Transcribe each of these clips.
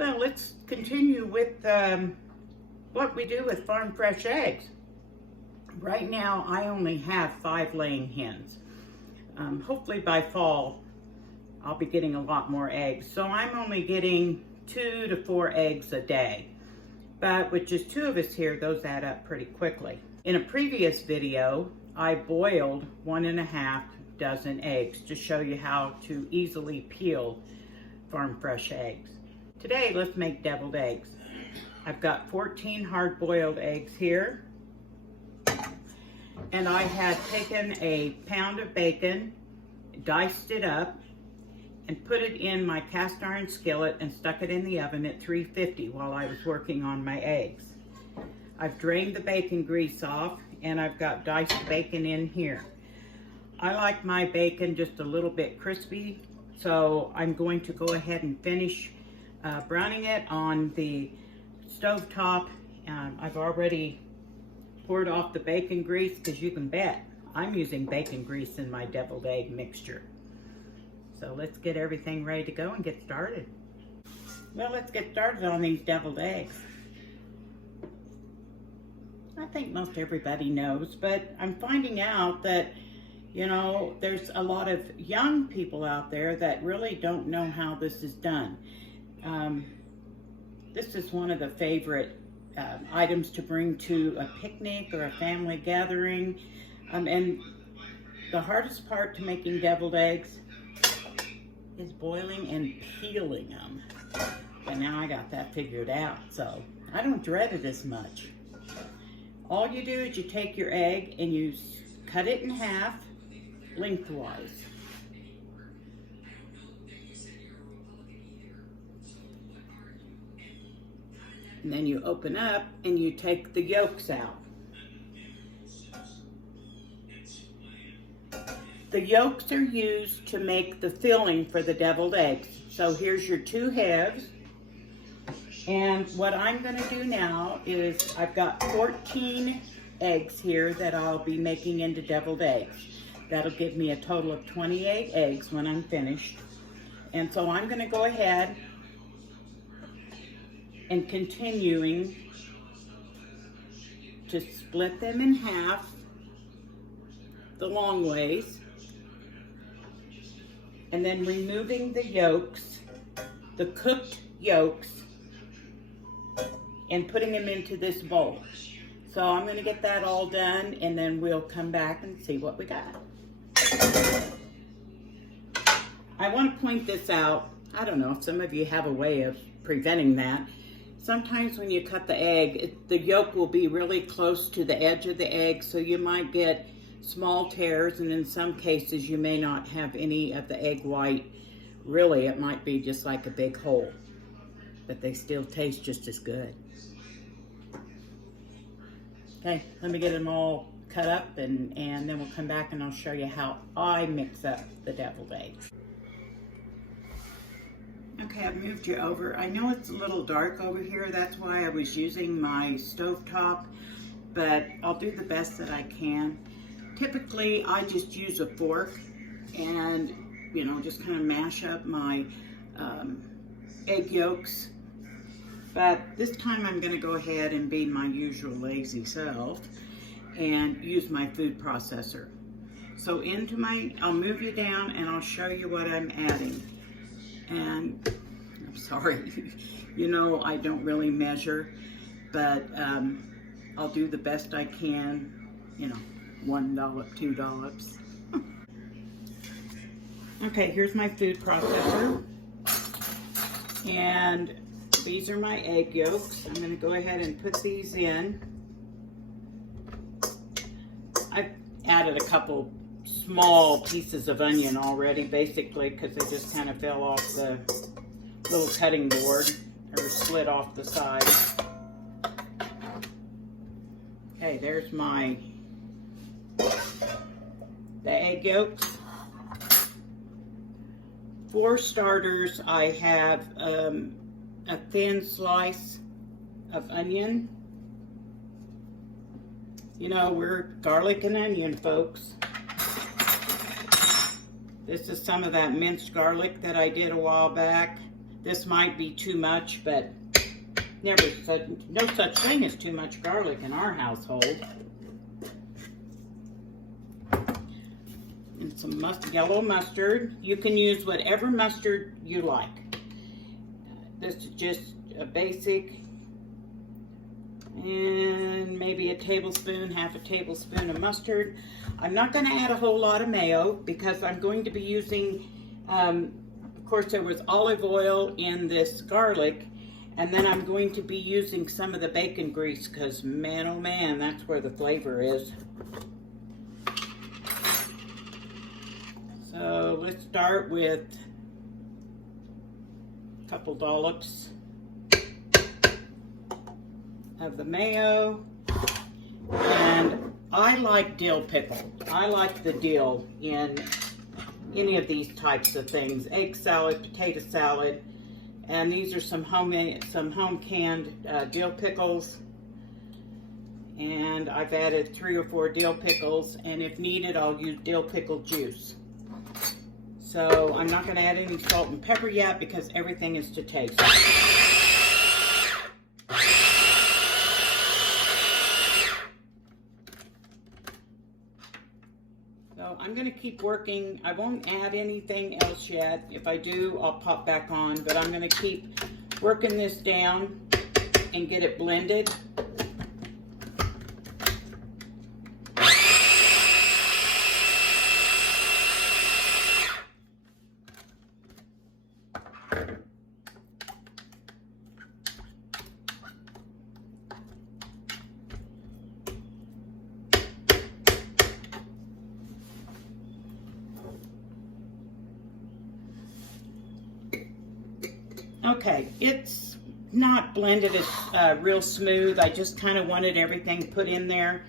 Well, let's continue with what we do with farm fresh eggs. Right now, I only have 5 laying hens. Hopefully by fall, I'll be getting a lot more eggs. So I'm only getting 2 to 4 eggs a day. But with just 2 of us here, those add up pretty quickly. In a previous video, I boiled 1.5 dozen eggs to show you how to easily peel farm fresh eggs. Today, let's make deviled eggs. I've got 14 hard-boiled eggs here. And I had taken a pound of bacon, diced it up, and put it in my cast iron skillet and stuck it in the oven at 350 while I was working on my eggs. I've drained the bacon grease off and I've got diced bacon in here. I like my bacon just a little bit crispy, so I'm going to go ahead and finish browning it on the stove top. I've already poured off the bacon grease because you can bet I'm using bacon grease in my deviled egg mixture. So let's get everything ready to go and get started. Well, let's get started on these deviled eggs. I think most everybody knows, but I'm finding out that, you know, there's a lot of young people out there that really don't know how this is done. This is one of the favorite items to bring to a picnic or a family gathering. And the hardest part to making deviled eggs is boiling and peeling them. But now I got that figured out, so I don't dread it as much. All you do is you take your egg and you cut it in half lengthwise. And then you open up and you take the yolks out. The yolks are used to make the filling for the deviled eggs. So here's your 2 halves. And what I'm gonna do now is I've got 14 eggs here that I'll be making into deviled eggs. That'll give me a total of 28 eggs when I'm finished. And so I'm gonna go ahead and continuing to split them in half the long ways, and then removing the yolks, the cooked yolks, and putting them into this bowl. So I'm gonna get that all done and then we'll come back and see what we got. I wanna point this out. I don't know if some of you have a way of preventing that. Sometimes when you cut the egg, the yolk will be really close to the edge of the egg, so you might get small tears, and in some cases you may not have any of the egg white. Really, it might be just like a big hole, but they still taste just as good. Okay, let me get them all cut up and then we'll come back and I'll show you how I mix up the deviled eggs. Okay, I've moved you over. I know it's a little dark over here, that's why I was using my stovetop, but I'll do the best that I can. Typically, I just use a fork and, you know, just kind of mash up my egg yolks. But this time I'm going to go ahead and be my usual lazy self and use my food processor. So I'll move you down and I'll show you what I'm adding. And I'm sorry, you know, I don't really measure, but I'll do the best I can, you know, 1 dollop, 2 dollops. Okay, here's my food processor. And these are my egg yolks. I'm gonna go ahead and put these in. I've added a couple small pieces of onion already, basically, because they just kind of fell off the little cutting board or slid off the side. Okay, there's the egg yolks. For starters, I have a thin slice of onion. You know, we're garlic and onion folks. This is some of that minced garlic that I did a while back. This might be too much, but no such thing as too much garlic in our household. And some yellow mustard. You can use whatever mustard you like. This is just a basic, and maybe a tablespoon, half a tablespoon of mustard. I'm not going to add a whole lot of mayo because I'm going to be using, of course there was olive oil in this garlic, and then I'm going to be using some of the bacon grease because man oh man, that's where the flavor is. So let's start with a couple dollops of the mayo. And I like dill pickle. I like the dill in any of these types of things. Egg salad, potato salad. And these are some home canned dill pickles. And I've added 3 or 4 dill pickles, and if needed I'll use dill pickle juice. So I'm not going to add any salt and pepper yet because everything is to taste. So I'm going to keep working. I won't add anything else yet. If I do, I'll pop back on, but I'm going to keep working this down and get it blended. Okay, it's not blended as real smooth. I just kind of wanted everything put in there.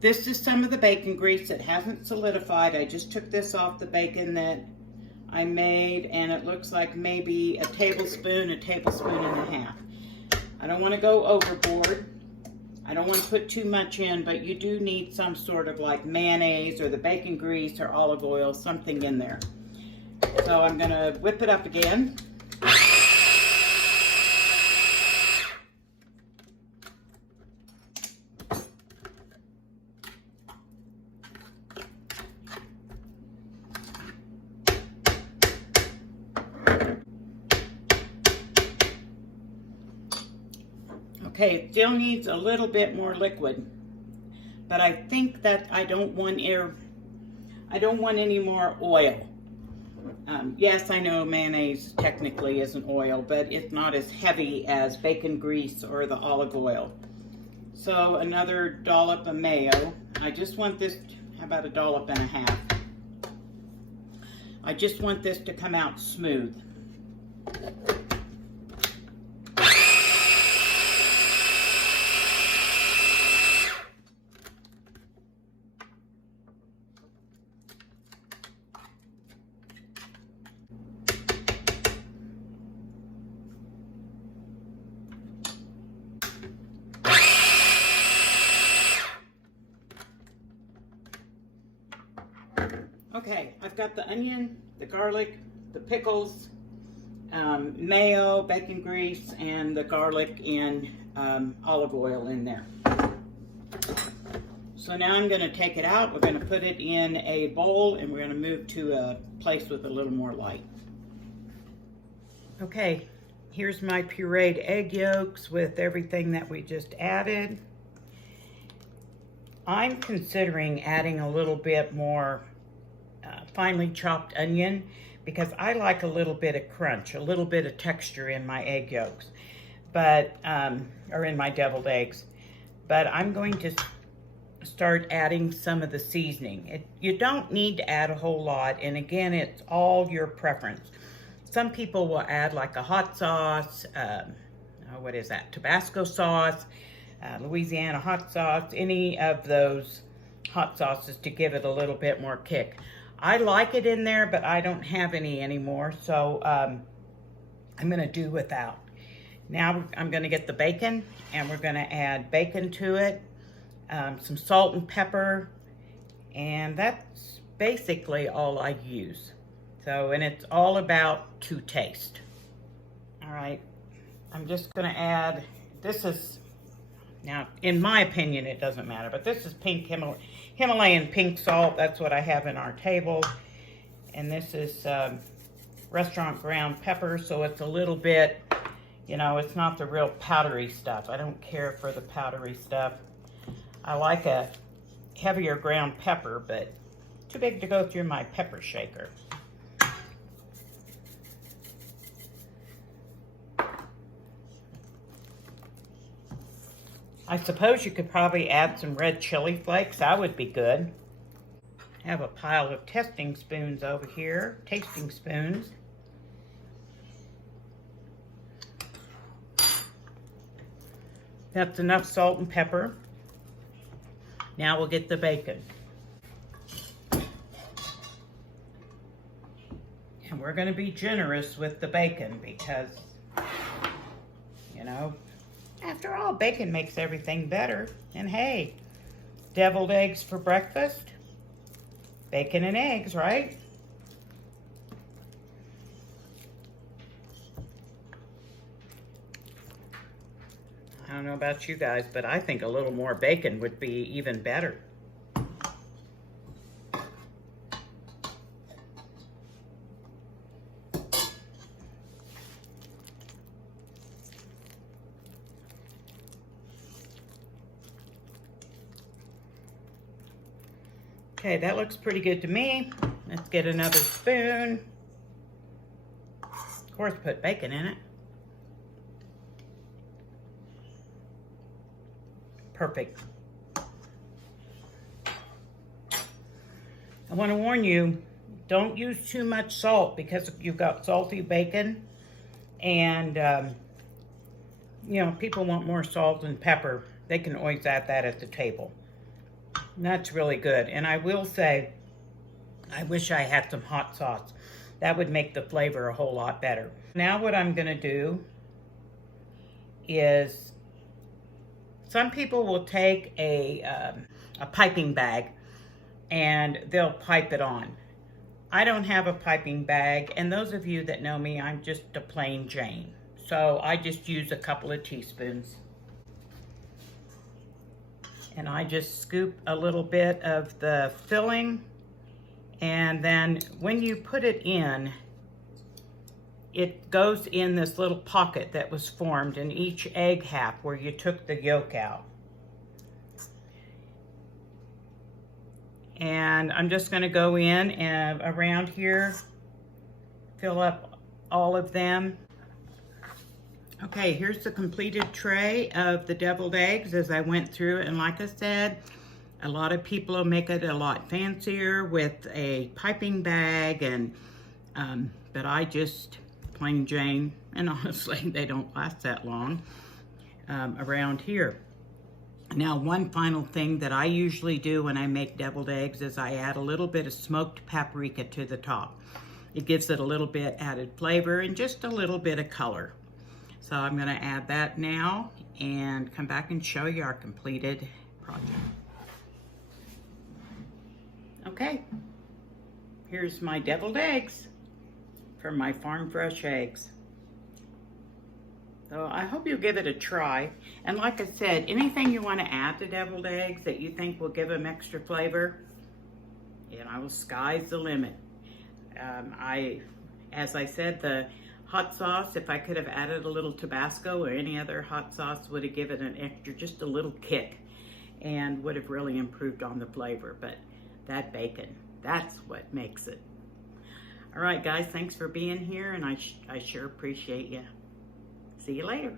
This is some of the bacon grease that hasn't solidified. I just took this off the bacon that I made, and it looks like maybe a tablespoon and a half. I don't want to go overboard. I don't want to put too much in, but you do need some sort of like mayonnaise or the bacon grease or olive oil, something in there. So I'm going to whip it up again. Okay, it still needs a little bit more liquid, but I think that I don't want any more oil. Yes, I know mayonnaise technically isn't oil, but it's not as heavy as bacon grease or the olive oil. So another dollop of mayo. I just want this, how about a dollop and a half? I just want this to come out smooth. Okay, I've got the onion, the garlic, the pickles, mayo, bacon grease, and the garlic and olive oil in there. So now I'm going to take it out. We're going to put it in a bowl, and we're going to move to a place with a little more light. Okay, here's my pureed egg yolks with everything that we just added. I'm considering adding a little bit more finely chopped onion because I like a little bit of crunch, a little bit of texture in my egg yolks, but or in my deviled eggs. But I'm going to start adding some of the seasoning. You don't need to add a whole lot, and again, it's all your preference. Some people will add like a hot sauce, what is that, Tabasco sauce, Louisiana hot sauce, any of those hot sauces to give it a little bit more kick. I like it in there, but I don't have any anymore, so I'm going to do without. Now I'm going to get the bacon, and we're going to add bacon to it, some salt and pepper, and that's basically all I use. So, and it's all about to taste. All right, I'm just gonna add, this is, now in my opinion it doesn't matter, but this is pink Himalayan pink salt. That's what I have in our table. And this is restaurant ground pepper, so it's a little bit, you know, it's not the real powdery stuff. I don't care for the powdery stuff. I like a heavier ground pepper, but too big to go through my pepper shaker. I suppose you could probably add some red chili flakes. That would be good. I have a pile of testing spoons over here, tasting spoons. That's enough salt and pepper. Now we'll get the bacon. And we're going to be generous with the bacon because, you know, after all, bacon makes everything better. And hey, deviled eggs for breakfast. Bacon and eggs, right? I don't know about you guys, but I think a little more bacon would be even better. Okay, that looks pretty good to me. Let's get another spoon. Of course, put bacon in it. Perfect. I want to warn you, don't use too much salt because you've got salty bacon, and you know, people want more salt and pepper. They can always add that at the table. And that's really good. And I will say, I wish I had some hot sauce. That would make the flavor a whole lot better. Now what I'm gonna do is, some people will take a piping bag and they'll pipe it on. I don't have a piping bag, and those of you that know me, I'm just a plain Jane. So I just use a couple of teaspoons. And I just scoop a little bit of the filling, and then when you put it in, it goes in this little pocket that was formed in each egg half where you took the yolk out. And I'm just going to go in and around here, fill up all of them. Okay, here's the completed tray of the deviled eggs as I went through it. And like I said, a lot of people will make it a lot fancier with a piping bag, and but I just plain Jane, and honestly, they don't last that long around here. Now, one final thing that I usually do when I make deviled eggs is I add a little bit of smoked paprika to the top. It gives it a little bit added flavor and just a little bit of color. So I'm going to add that now and come back and show you our completed project. Okay, here's my deviled eggs from my farm fresh eggs. So I hope you'll give it a try. And like I said, anything you want to add to deviled eggs that you think will give them extra flavor, you know, sky's the limit. As I said, the hot sauce, if I could have added a little Tabasco or any other hot sauce, would have given an extra, just a little kick, and would have really improved on the flavor. But that bacon, that's what makes it. All right, guys, thanks for being here, and I sure appreciate you. See you later.